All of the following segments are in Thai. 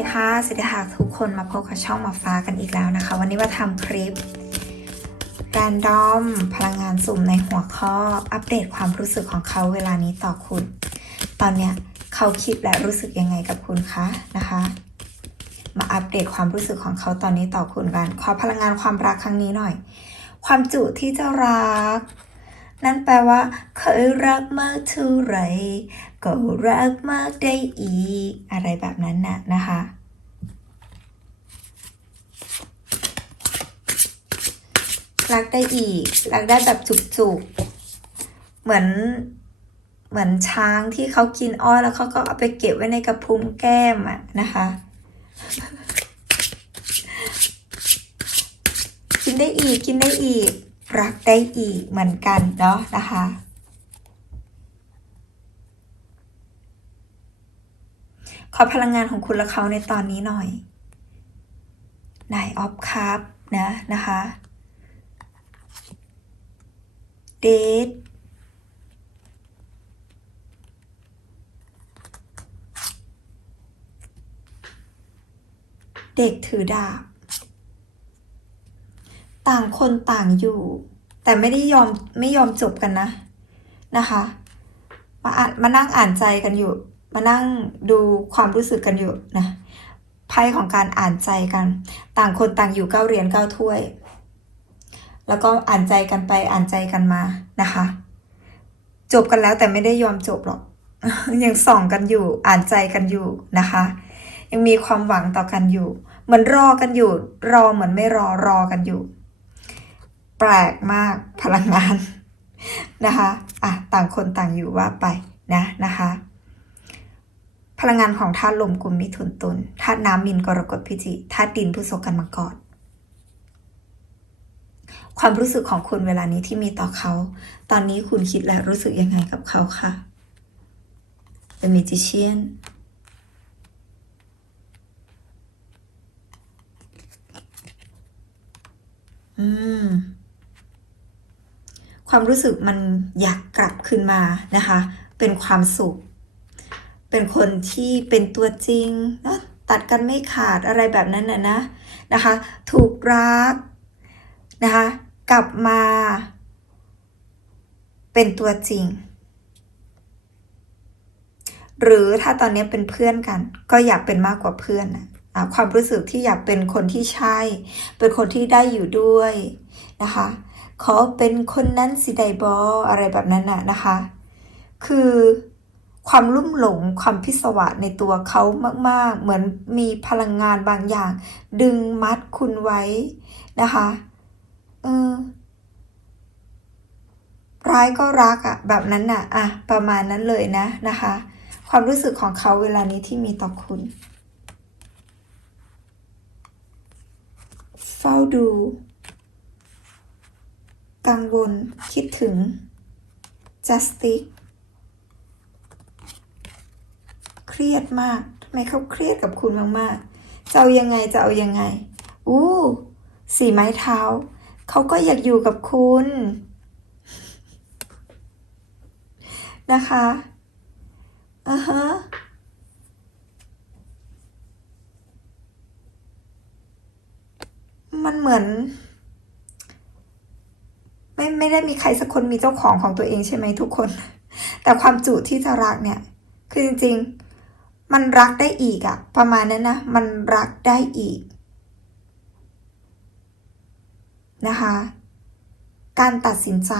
ดีค่ะ สวัสดีค่ะทุกคนมาพบกับช่องมาฟ้ากันอีกแล้วนะคะ วันนี้มาทำคลิปแรนดอมพลังงานสุ่มในหัวข้ออัปเดตความรู้สึกของเขาเวลานี้ต่อคุณ ตอนเนี้ยเขาคิดและรู้สึกยังไงกับคุณคะนะคะ มาอัปเดตความรู้สึกของเขาตอนนี้ต่อคุณกันขอพลังงานความรักครั้งนี้หน่อย ความจุที่จะรัก นั่นแปลว่า เคยรักมากเท่าไหร่ ก็รักมากได้อีก อะไรแบบนั้นน่ะนะคะรักได้อีก รักได้แบบจุกๆ เหมือน เหมือนช้างที่เขากินอ้อยแล้วเขาก็เอาไปเก็บไว้ในกระพุ้งแก้มอะนะคะ กินได้อีก กินได้อีก รักได้อีกเหมือนกันเนาะนะคะ ขอ พลังงานของคุณและเขาในตอนนี้หน่อยนายออฟครับนะนะคะเดทเด็กถือดาบ ต่างคนต่างอยู่ แต่ไม่ได้ยอมไม่ยอมจบกันนะนะคะ มาอ่านมานั่งอ่านใจกันอยู่ มานั่งดูความรู้สึกกันอยู่นะไพ่ของการอ่านใจกัน ต่างคนต่างอยู่เก้าเหรียญเก้าถ้วย แล้วก็อ่านใจกันไปอ่านใจกันมานะคะ จบกันแล้วแต่ไม่ได้ยอมจบหรอกยังส่องกันอยู่อ่านใจกันอยู่นะคะ ยังมีความหวังต่อกันอยู่ เหมือนรอกันอยู่ รอเหมือนไม่รอรอกันอยู่ แปลกมากพลังงานนะคะ อะ ต่างคนต่างอยู่ว่าไปนะนะคะ พลังงานของธาตุลมกลุ่มมิถุนตุลธาตุน้ำมินกรกฎพิจิธาตุดินพฤษภกันมังกรความรู้สึกของคุณเวลานี้ที่มีต่อเขา ตอนนี้คุณคิดและรู้สึกยังไงกับเขาคะ The Magician อืม ความรู้สึกมันอยากกลับคืนมานะคะ เป็นความสุข เป็นคนที่เป็นตัวจริงนะตัดกันไม่ขาดอะไรแบบนั้นนะนะนะคะ ถูกรักนะคะกลับมา เป็นตัวจริง หรือถ้าตอนนี้เป็นเพื่อนกัน ก็อยากเป็นมากกว่าเพื่อนนะอะความรู้สึกที่อยากเป็นคนที่ใช่ เป็นคนที่ได้อยู่ด้วยนะคะขอเป็นคนนั้นสิไดบออะไรแบบนั้นน่ะนะคะ คือ ความลุ่มหลงความพิศวาสในตัวเขามาก ๆ เหมือนมีพลังงานบางอย่าง ดึงมัดคุณไว้นะคะเออร้ายก็รักอะแบบนั้นน่ะอะประมาณนั้นเลยนะนะคะ ความรู้สึกของเขาเวลานี้ที่มีต่อคุณ เฝ้าดู กังวลคิดถึง justice เครียดมากทำไมเขาเครียดกับคุณมากๆจะเอายังไงจะเอายังไงอู้สีไม้เท้าเขาก็อยากอยู่กับคุณ นะคะอ่าฮะมันเหมือน ไม่ไม่ได้มีใครสักคนมีเจ้าของของตัวเองใช่ไหมทุกคน แต่ความจุที่จะรักเนี่ย คือจริง ๆ มันรักได้อีกอะประมาณนั้นนะ มันรักได้อีกนะคะ การตัดสินใจ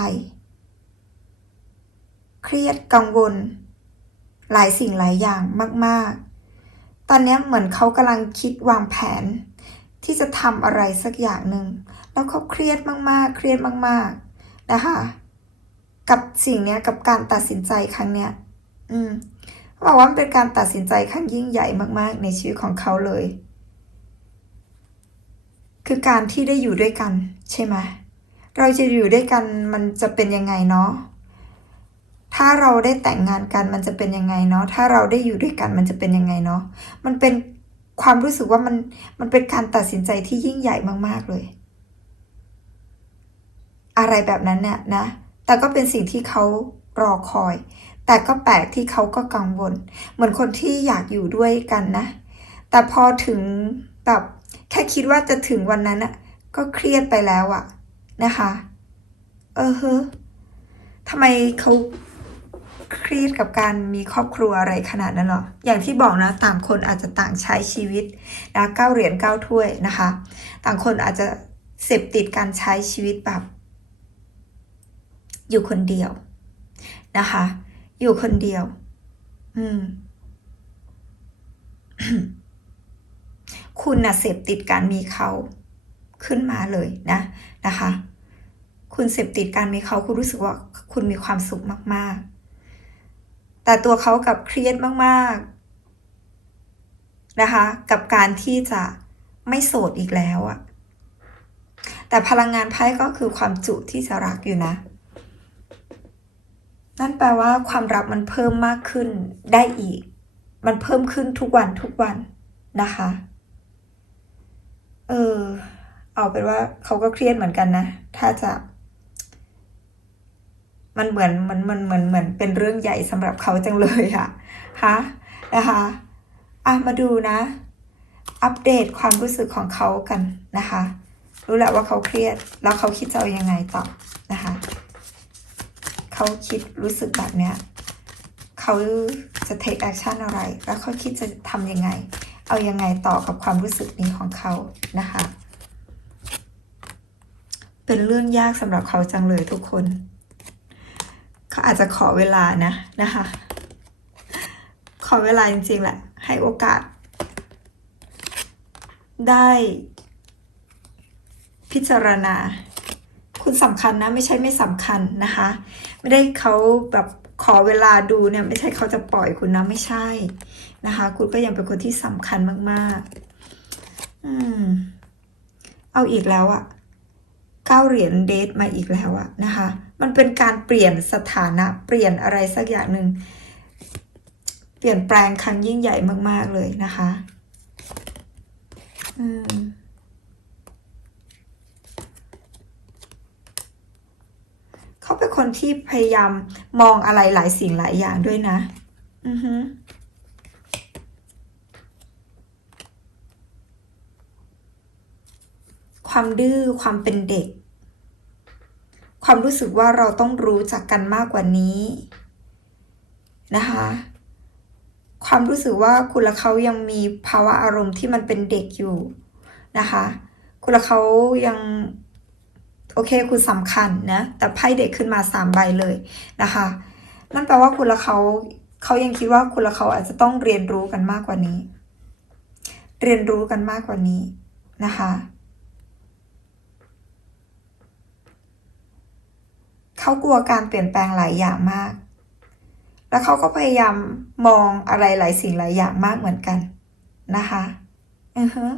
เครียดกังวล หลายสิ่งหลายอย่างมากๆ ตอนนี้เหมือนเขากำลังคิดวางแผน ที่จะทำอะไรสักอย่างหนึ่ง แล้วเขาเครียดมากๆ เครียดมาก ๆ นะคะ กับสิ่งเนี้ย กับการตัดสินใจครั้งเนี้ย อืม บอกว่ามันเป็นการตัดสินใจครั้งยิ่งใหญ่มากๆ ในชีวิตของเขาเลย คือการที่ได้อยู่ด้วยกัน ใช่ไหมเราจะอยู่ด้วยกันมันจะเป็นยังไงเนาะถ้าเราได้แต่งงานกันมันจะเป็นยังไงเนาะถ้าเราได้อยู่ด้วยกันมันจะเป็นยังไงเนาะมันเป็นความรู้สึกว่ามันมันเป็นการตัดสินใจที่ยิ่งใหญ่มาก ๆเลย อะไรแบบนั้นเนี่ยนะ แต่ก็เป็นสิ่งที่เขารอคอย แต่ก็แปลกที่เขาก็กังวล เหมือนคนที่อยากอยู่ด้วยกันนะ แต่พอถึงแบบแค่คิดว่าจะถึงวันนั้นอะก็เครียดไปแล้วอะนะคะ เออเฮ้อทำไมเขาเครียดกับการมีครอบครัวอะไรขนาดนั้นหรอ อย่างที่บอกนะต่างคนอาจจะต่างใช้ชีวิตนะเก้าเหรียญเก้าถ้วยนะคะ ต่างคนอาจจะเสพติดการใช้ชีวิตแบบ อยู่คนเดียวนะคะ อยู่คนเดียว อืม คุณนะเสพติดการมีเขาขึ้นมาเลยนะนะคะ คุณเสพติดการมีเขาคุณรู้สึกว่าคุณมีความสุขมาก ๆ แต่ตัวเขากับเครียดมาก ๆ นะคะ กับการที่จะไม่โสดอีกแล้วอะแต่พลังงานไพ่ก็คือความจุที่จะรักอยู่นะ นั่นแปลว่าความรักมันเพิ่มมากขึ้นได้อีก มันเพิ่มขึ้นทุกวันทุกวันนะคะ เออ เอาเป็นว่าเขาก็เครียดเหมือนกันนะ ถ้าจะมันเหมือนมันมันเหมือนเหมือนเป็นเรื่องใหญ่สำหรับเขาจังเลยอะฮะนะคะอะมาดูนะ อัปเดตความรู้สึกของเขากันนะคะ รู้แหละว่าเขาเครียด แล้วเขาคิดจะเอายังไงต่อนะคะ เขาคิดรู้สึกแบบเนี้ยเขาจะ take action อะไร แล้วเขาคิดจะทำยังไง เอายังไงต่อกับความรู้สึกนี้ของเขานะคะ เป็นเรื่องยากสำหรับเขาจังเลยทุกคน เขาอาจจะขอเวลานะนะคะ ขอเวลาจริงๆแหละ ให้โอกาส ได้ พิจารณา คุณสำคัญนะ ไม่ใช่ไม่สำคัญนะคะ ไม่ได้เขาแบบขอเวลาดูเนี่ยไม่ใช่เขาจะปล่อยคุณนะไม่ใช่นะคะ คุณก็ยังเป็นคนที่สำคัญมาก ๆ อืม เอาอีกแล้วอะเก้าเหรียญเดทมาอีกแล้วอะนะคะ มันเป็นการเปลี่ยนสถานะ เปลี่ยนอะไรสักอย่างหนึ่งเปลี่ยนแปลงครั้งยิ่งใหญ่มาก ๆ เลยนะคะ อืม เขาเป็น คนที่พยายามมองอะไรหลายสิ่งหลายอย่างด้วยนะ อือฮึความดื้อความเป็นเด็ก ความรู้สึกว่าเราต้องรู้จักกันมากกว่านี้ นะคะ ความรู้สึกว่าคุณและเขายังมีภาวะอารมณ์ที่มันเป็นเด็กอยู่นะคะ คุณและเขายัง เคคุณสำคัญนะ แต่ไพ่เด็กขึ้นมาสามใบเลยนะคะ นั่นแปลว่าคุณและเขาเขายังคิดว่าคุณและเขาอาจจะต้องเรียนรู้กันมากกว่านี้ เรียนรู้กันมากกว่านี้นะคะเขากลัวการเปลี่ยนแปลงหลายอย่างมาก แล้วเขาก็พยายามมองอะไรหลายสิ่งหลายอย่างมากเหมือนกันนะคะ อือฮะ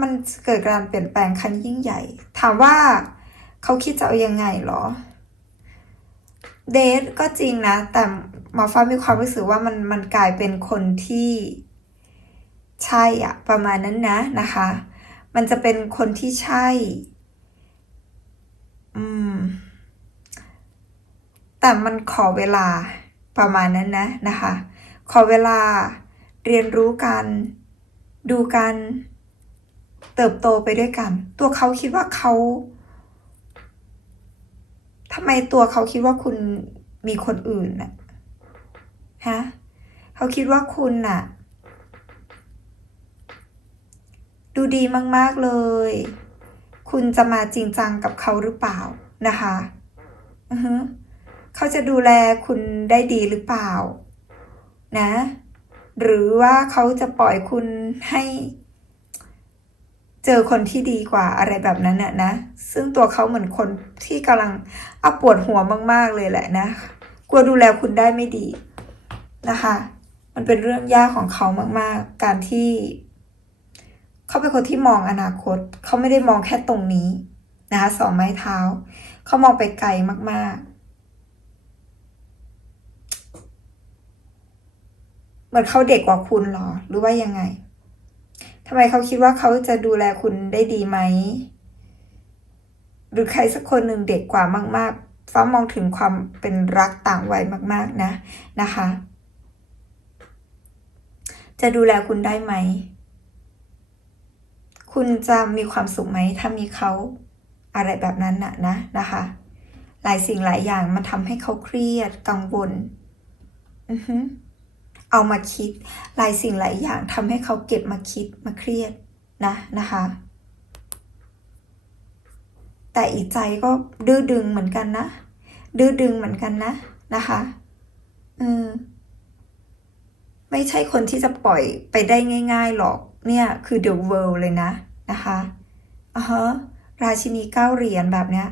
มันเกิดการเปลี่ยนแปลงครั้งยิ่งใหญ่ ถามว่าเขาคิดจะเอายังไงเหรอ เดทก็จริงนะ แต่หมอฟ้ามีความรู้สึกว่ามันมันกลายเป็นคนที่ใช่อะประมาณนั้นนะนะคะ มันจะเป็นคนที่ใช่ อืม แต่มันขอเวลาประมาณนั้นนะนะคะ ขอเวลาเรียนรู้กัน ดูกัน เติบโตไปด้วยกัน ตัวเขาคิดว่าเขาทำไมตัวเขาคิดว่าคุณมีคนอื่นน่ะฮะเขาคิดว่าคุณน่ะ ดูดีมาก ๆ เลย คุณจะมาจริงจังกับเขาหรือเปล่านะคะอือฮึเขาจะดูแลคุณได้ดีหรือเปล่า นะ หรือว่าเขาจะปล่อยคุณให้ เจอคนที่ดีกว่าอะไรแบบนั้นน่ะนะ ซึ่งตัวเขาเหมือนคนที่กำลังเอาปวดหัวมากๆเลยแหละนะ กลัวดูแลคุณได้ไม่ดีนะคะ มันเป็นเรื่องยากของเขามากๆ การที่ เขาเป็นคนที่มองอนาคต เขาไม่ได้มองแค่ตรงนี้นะคะสองไม้เท้า เขามองไปไกลมากๆ เหมือนเขาเด็กกว่าคุณหรอ หรือว่ายังไง ทำไมเขาคิดว่าเขาจะดูแลคุณได้ดีไหม หรือใครสักคนหนึ่งเด็กกว่ามาก ๆ ฟ้ามองถึงความเป็นรักต่างวัยมาก ๆ นะนะคะ จะดูแลคุณได้ไหม คุณจะมีความสุขไหม ถ้ามีเขาอะไรแบบนั้นน่ะนะนะคะ หลายสิ่งหลายอย่างมันทำให้เขาเครียดกังวล อือฮึ เอามาคิดหลายสิ่งหลายอย่างทำให้เขาเก็บมาคิดมาเครียดนะนะคะ แต่อีกใจก็ดื้อดึงเหมือนกันนะ ดื้อดึงเหมือนกันนะนะคะเออไม่ใช่คนที่จะปล่อยไปได้ง่าย ๆหรอกเนี่ยคือ the world เลยนะนะคะอ่าฮะราชินีเก้าเหรียญแบบเนี้ย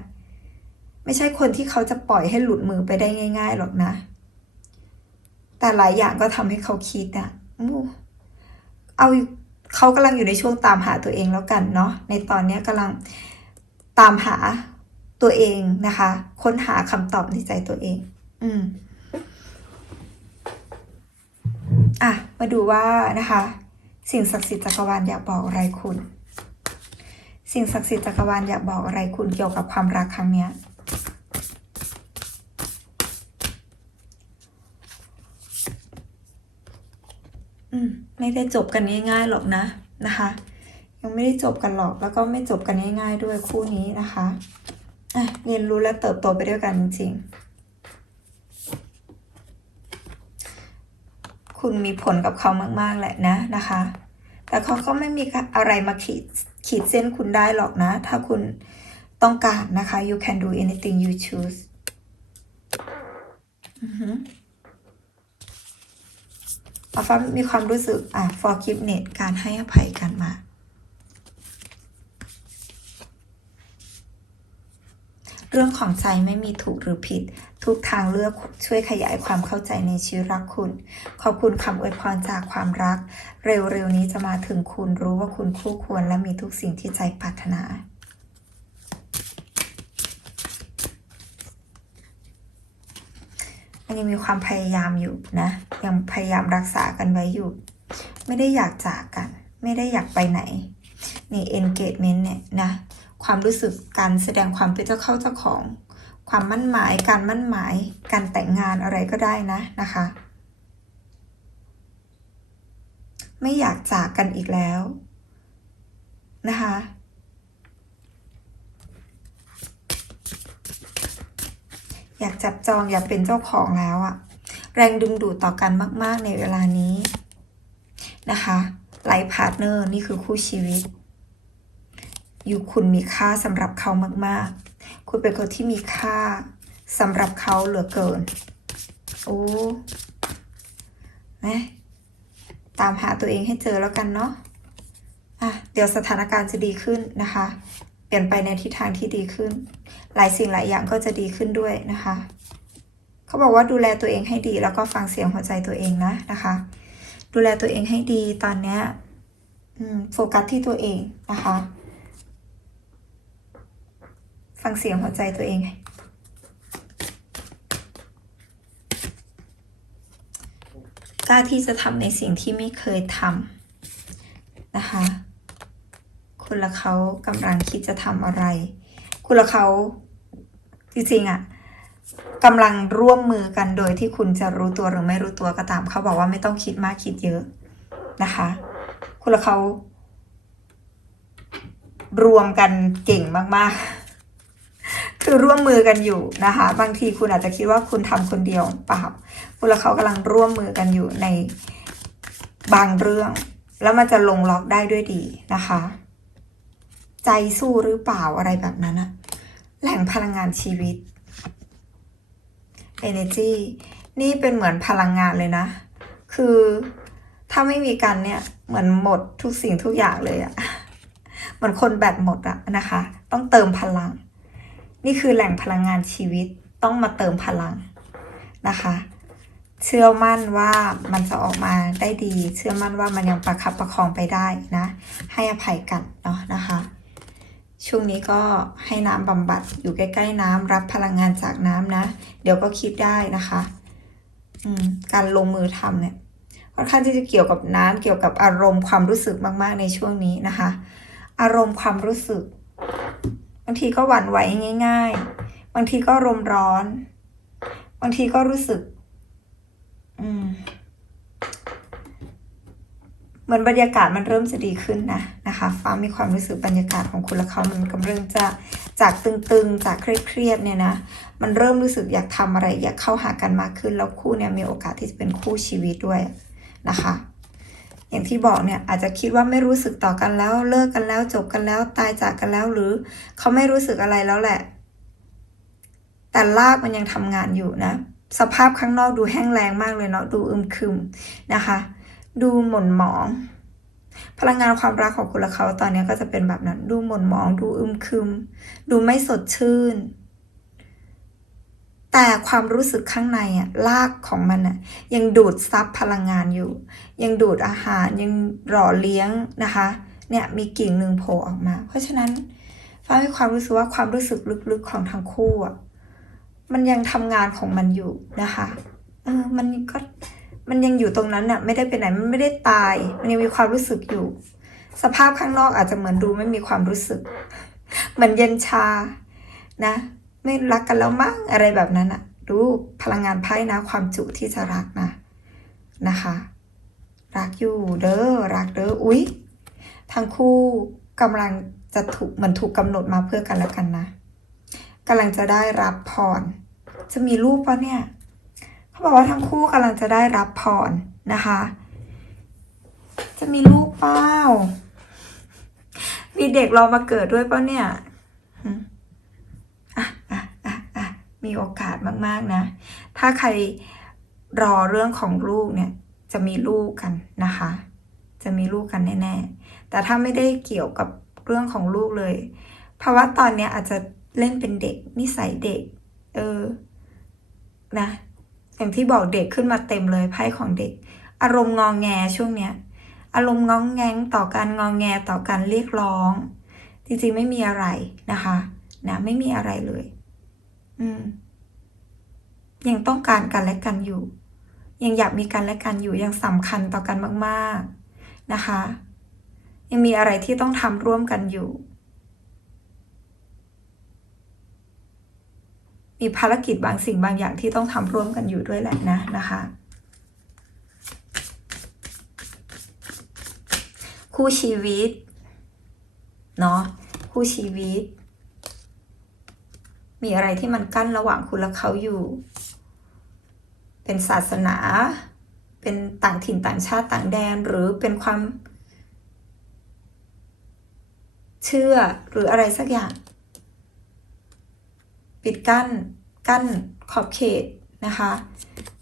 ไม่ใช่คนที่เขาจะปล่อยให้หลุดมือไปได้ง่าย ๆ หรอกนะ แต่หลายอย่างก็ทำให้เขาคิดอะเอาเขากำลังอยู่ในช่วงตามหาตัวเองแล้วกันเนาะในตอนเนี้ยกำลังตามหาตัวเองนะคะ ค้นหาคำตอบในใจตัวเอง อืมอะ มาดูว่านะคะ สิ่งศักดิ์สิทธิ์จักรวาลอยากบอกอะไรคุณ สิ่งศักดิ์สิทธิ์จักรวาลอยากบอกอะไรคุณเกี่ยวกับความรักครั้งเนี้ย ไม่ได้จบกันง่ายๆหรอกนะนะคะ ยังไม่ได้จบกันหรอกแล้วก็ไม่จบกันง่ายๆด้วยคู่นี้นะคะอะเรียนรู้และเติบโตไปด้วยกันจริงๆ คุณมีผลกับเขามากๆแหละนะนะคะ แต่เขาก็ไม่มีอะไรมาขีดขีดเส้นคุณได้หรอกนะ ถ้าคุณต้องการนะคะ you can do anything you choose อือหือ อาฟ้ามีความรู้สึกอะ forgiveness การให้อภัยกันมา เรื่องของใจไม่มีถูกหรือผิด ทุกทางเลือกช่วยขยายความเข้าใจในชีวิตรักคุณ ขอบคุณคำอวยพรจากความรัก เร็วๆนี้จะมาถึงคุณรู้ว่าคุณคู่ควรและมีทุกสิ่งที่ใจปรารถนา มันยังมีความพยายามอยู่นะ ยังพยายามรักษากันไว้อยู่ ไม่ได้อยากจากกัน ไม่ได้อยากไปไหน นี่ engagement เนี่ยนะ ความรู้สึกการแสดงความเป็นเจ้าเข้าเจ้าของ ความมั่นหมาย การมั่นหมาย การแต่งงานอะไรก็ได้นะนะคะ ไม่อยากจากกันอีกแล้วนะคะ อยากจับจองอยากเป็นเจ้าของแล้วอะแรงดึงดูดต่อกันมาก ๆ ในเวลานี้นะคะไลฟ์พาร์ทเนอร์นี่คือคู่ชีวิต อยู่คุณมีค่าสำหรับเขามาก ๆ คุณเป็นคนที่มีค่าสำหรับเขาเหลือเกิน โอ้นะตามหาตัวเองให้เจอแล้วกันเนาะอะเดี๋ยวสถานการณ์จะดีขึ้นนะคะ ลี่ยนไปในทิศทางที่ดีขึ้น หลายสิ่งหลายอย่างก็จะดีขึ้นด้วยนะคะ เขาบอกว่าดูแลตัวเองให้ดี แล้วก็ฟังเสียงหัวใจตัวเองนะนะคะ ดูแลตัวเองให้ดีตอนเนี้ยโฟกัสที่ตัวเองนะคะ ฟังเสียงหัวใจตัวเอง กล้าที่จะทำในสิ่งที่ไม่เคยทำนะคะ คุณละเขากำลังคิดจะทำอะไร คุณละเขาจริงๆอะกำลังร่วมมือกันโดยที่คุณจะรู้ตัวหรือไม่รู้ตัวก็ตาม เขาบอกว่าไม่ต้องคิดมากคิดเยอะนะคะ คุณละเขา รวมกันเก่งมากๆ คือร่วมมือกันอยู่นะคะ บางทีคุณอาจจะคิดว่าคุณทำคนเดียวเปล่าคุณและเขากำลังร่วมมือกันอยู่ในบางเรื่อง แล้วมันจะลงล็อกได้ด้วยดีนะคะ ใจสู้หรือเปล่าอะไรแบบนั้นอะแหล่งพลังงานชีวิต energy นี่เป็นเหมือนพลังงานเลยนะ คือถ้าไม่มีกันเนี่ย เหมือนหมดทุกสิ่งทุกอย่างเลยอะเหมือนคนแบตหมดอะนะคะ ต้องเติมพลัง นี่คือแหล่งพลังงานชีวิตต้องมาเติมพลังนะคะ เชื่อมั่นว่ามันจะออกมาได้ดี เชื่อมั่นว่ามันยังประคับประคองไปได้นะ ให้อภัยกันเนาะนะคะ ช่วงนี้ก็ให้น้ำบำบัดอยู่ใกล้ ๆ น้ำรับพลังงานจากน้ำนะ เดี๋ยวก็คิดได้นะคะการลงมือทำเนี่ยค่อนข้างที่จะเกี่ยวกับน้ำเกี่ยวกับอารมณ์ความรู้สึกมากๆในช่วงนี้นะคะ อารมณ์ความรู้สึก บางทีก็หวั่นไหวง่าย ๆ บางทีก็รมร้อน บางทีก็รู้สึก อืม เหมือนบรรยากาศมันเริ่มจะดีขึ้นนะนะคะฟ้ามีความรู้สึกบรรยากาศของคุณและเขามันกำลังจะจากตึงๆ จากเครียดๆเนี่ยนะมันเริ่มรู้สึกอยากทำอะไร อยากเข้าหากันมากขึ้น แล้วคู่เนี่ยมีโอกาสที่จะเป็นคู่ชีวิตด้วยนะคะ อย่างที่บอกเนี่ยอาจจะคิดว่าไม่รู้สึกต่อกันแล้วเลิกกันแล้วจบกันแล้วตายจากกันแล้วหรือเขาไม่รู้สึกอะไรแล้วแหละ แต่ลากมันยังทำงานอยู่นะ สภาพข้างนอกดูแห้งแรงมากเลยเนาะดูอึมครึมนะคะ ดูหม่นหมอง พลังงานความรักของคุณและเขาตอนนี้ก็จะเป็นแบบนั้น ดูหม่นหมอง ดูอึมครึม ดูไม่สดชื่น แต่ความรู้สึกข้างในอะลากของมันอะยังดูดซับพลังงานอยู่ ยังดูดอาหารยังหล่อเลี้ยงนะคะ เนี่ยมีกิ่งหนึ่งโผล่ออกมา เพราะฉะนั้นฟ้ามีความรู้สึกว่าความรู้สึกลึกๆของทั้งคู่อะมันยังทำงานของมันอยู่นะคะเออมันก็ มันยังอยู่ตรงนั้นน่ะไม่ได้ไปไหนมันไม่ได้ตาย มันยังมีความรู้สึกอยู่ สภาพข้างนอกอาจจะเหมือนดูไม่มีความรู้สึกเหมือนเย็นชานะ ไม่รักกันแล้วมั้งอะไรแบบนั้นอะดูพลังงานไพ่นะ ความจุที่จะรักนะนะคะ รักอยู่เด้อรักเด้ออุ๊ยทั้งคู่กำลังจะถูกเหมือนถูกกำหนดมาเพื่อกันและกันนะกำลังจะได้รับพร จะมีลูกปะเนี่ย เขาบอกว่าทั้งคู่กำลังจะได้รับพรนะคะ จะมีลูกเปล่ามีเด็กรอมาเกิดด้วยเปะเนี่ยอะอะอะอะมีโอกาสมากๆนะ ถ้าใครรอเรื่องของลูกเนี่ย จะมีลูกกันนะคะ จะมีลูกกันแน่ๆ แต่ถ้าไม่ได้เกี่ยวกับเรื่องของลูกเลย เพราะว่าตอนเนี้ยอาจจะเล่นเป็นเด็กนิสัยเด็ก เออ นะ อย่างที่บอกเด็กขึ้นมาเต็มเลยไพ่ของเด็ก อารมณ์งองแงช่วงเนี้ย อารมณ์งองแงงต่อการงองแงต่อการเรียกร้อง จริงๆไม่มีอะไรนะคะนะไม่มีอะไรเลย อืม ยังต้องการกันและกันอยู่ ยังอยากมีกันและกันอยู่ยังสำคัญต่อกันมาก ๆนะคะ ยังมีอะไรที่ต้องทำร่วมกันอยู่ มีภารกิจบางสิ่งบางอย่างที่ต้องทำร่วมกันอยู่ด้วยแหละนะนะคะคู่ชีวิตเนาะคู่ชีวิต มีอะไรที่มันกั้นระหว่างคุณและเขาอยู่ เป็นศาสนา เป็นต่างถิ่นต่างชาติต่างแดน หรือเป็นความ เชื่อหรืออะไรสักอย่าง ปิดกั้นกั้นขอบเขตนะคะ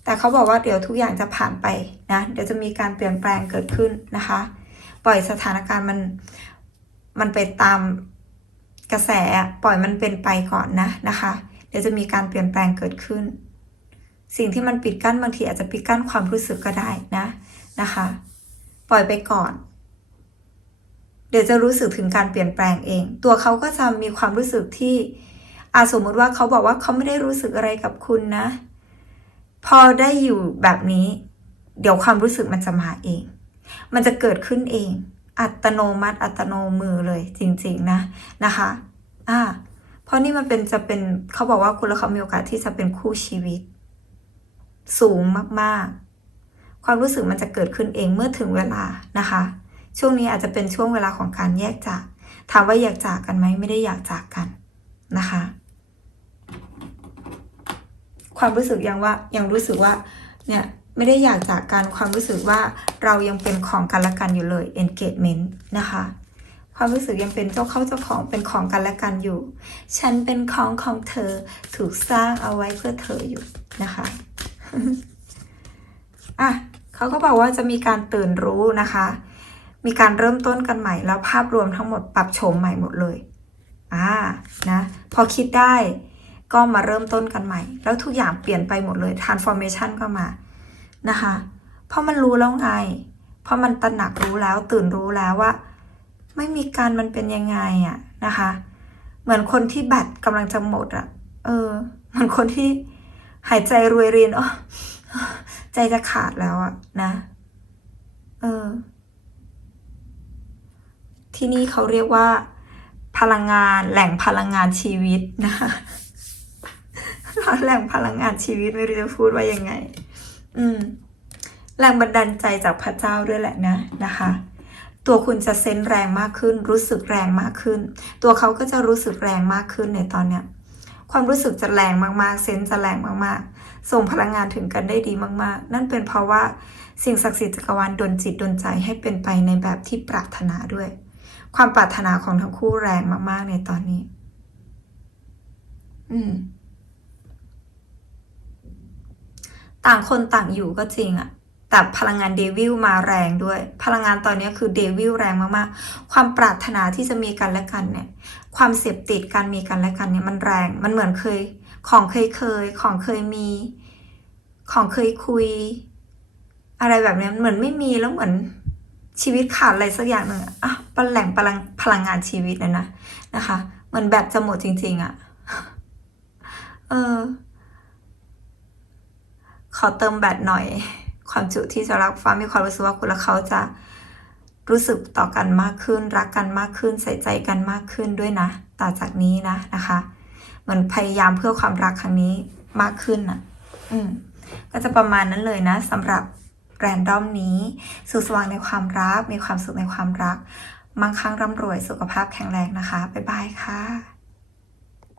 แต่เขาบอกว่าเดี๋ยวทุกอย่างจะผ่านไปนะเดี๋ยวจะมีการเปลี่ยนแปลงเกิดขึ้นนะคะ ปล่อยสถานการณ์มันมันไปตามกระแสปล่อยมันเป็นไปก่อนนะนะคะ เดี๋ยวจะมีการเปลี่ยนแปลงเกิดขึ้น สิ่งที่มันปิดกั้นบางทีอาจจะปิดกั้นความรู้สึกก็ได้นะนะคะ ปล่อยไปก่อน เดี๋ยวจะรู้สึกถึงการเปลี่ยนแปลงเอง ตัวเขาก็จะมีความรู้สึกที่ อาสมมติว่าเขาบอกว่าเขาไม่ได้รู้สึกอะไรกับคุณนะ พอได้อยู่แบบนี้ เดี๋ยวความรู้สึกมันจะมาเอง มันจะเกิดขึ้นเอง อัตโนมัติ อัตโนมือเลย จริง ๆ นะนะคะ อ่า เพราะนี่มันเป็นจะเป็นเขาบอกว่าคุณและเขามีโอกาสที่จะเป็นคู่ชีวิต สูงมากๆ ความรู้สึกมันจะเกิดขึ้นเองเมื่อถึงเวลานะคะ ช่วงนี้อาจจะเป็นช่วงเวลาของการแยกจากถามว่าอยากจากกันไหมไม่ได้อยากจากกันนะคะ ความรู้สึกยังว่ายังรู้สึกว่าเนี่ยไม่ได้อยากจากกันความรู้สึกว่าเรายังเป็นของกันและกันอยู่เลย engagement นะคะความรู้สึกยังเป็นเจ้าเข้าเจ้าของเป็นของกันและกันอยู่ ฉันเป็นของของเธอถูกสร้างเอาไว้เพื่อเธออยู่นะคะอะเขาก็บอกว่าจะมีการตื่นรู้นะคะ มีการเริ่มต้นกันใหม่แล้วภาพรวมทั้งหมดปรับโฉมใหม่หมดเลยอ่านะ พอคิดได้ ก็มาเริ่มต้นกันใหม่ แล้วทุกอย่างเปลี่ยนไปหมดเลย transformation ก็มานะคะ เพราะมันรู้แล้วไง เพราะมันตระหนักรู้แล้วตื่นรู้แล้วว่า ไม่มีการมันเป็นยังไงอะนะคะ เหมือนคนที่แบตกำลังจะหมดอะเออเหมือนคนที่หายใจรวยรินอ๋อใจจะขาดแล้วอะนะ เออ ที่นี่เขาเรียกว่า พลังงานแหล่งพลังงานชีวิตนะคะ ร้อนแรงพลังงานชีวิตไม่รู้จะพูดว่ายังไง อืม แรงบันดาลใจจากพระเจ้าด้วยแหละนะนะคะ ตัวคุณจะเซนแรงมากขึ้น รู้สึกแรงมากขึ้น ตัวเขาก็จะรู้สึกแรงมากขึ้นในตอนเนี้ย ความรู้สึกจะแรงมากๆ เซนจะแรงมากๆ ส่งพลังงานถึงกันได้ดีมาก ๆ นั่นเป็นเพราะว่าสิ่งศักดิ์สิทธิ์จักรวาลดลจิตดลใจให้เป็นไปในแบบที่ปรารถนาด้วย ความปรารถนาของทั้งคู่แรงมากๆในตอนนี้ อืม ต่างคนต่างอยู่ก็จริงอะแต่พลังงานเดวิลมาแรงด้วย พลังงานตอนนี้คือเดวิลแรงมากๆ ความปรารถนาที่จะมีกันและกันเนี่ย ความเสพติดการมีกันและกันเนี่ยมันแรง มันเหมือนเคย ของเคยเคย ของเคยมี ของเคยคุย อะไรแบบนี้เหมือนไม่มีแล้วเหมือนชีวิตขาดอะไรสักอย่างหนึ่งอะอะปนแหล่งพลังพลังงานชีวิตนะนะนะคะเหมือนแบตจะหมดจริง ๆอะเออ ขอเติมแบตหน่อย ความจุที่จะรักฟ้ามีความรู้สึกว่าคุณและเขาจะรู้สึกต่อกันมากขึ้น รักกันมากขึ้น ใส่ใจกันมากขึ้นด้วยนะต่อจากนี้นะนะคะเหมือนพยายามเพื่อความรักครั้งนี้มากขึ้นอะ อืม ก็จะประมาณนั้นเลยนะสำหรับแรนดอมนี้สุขสว่างในความรัก มีความสุขในความรัก มั่งคั่งร่ำรวยสุขภาพแข็งแรงนะคะ บ๊ายบายค่ะ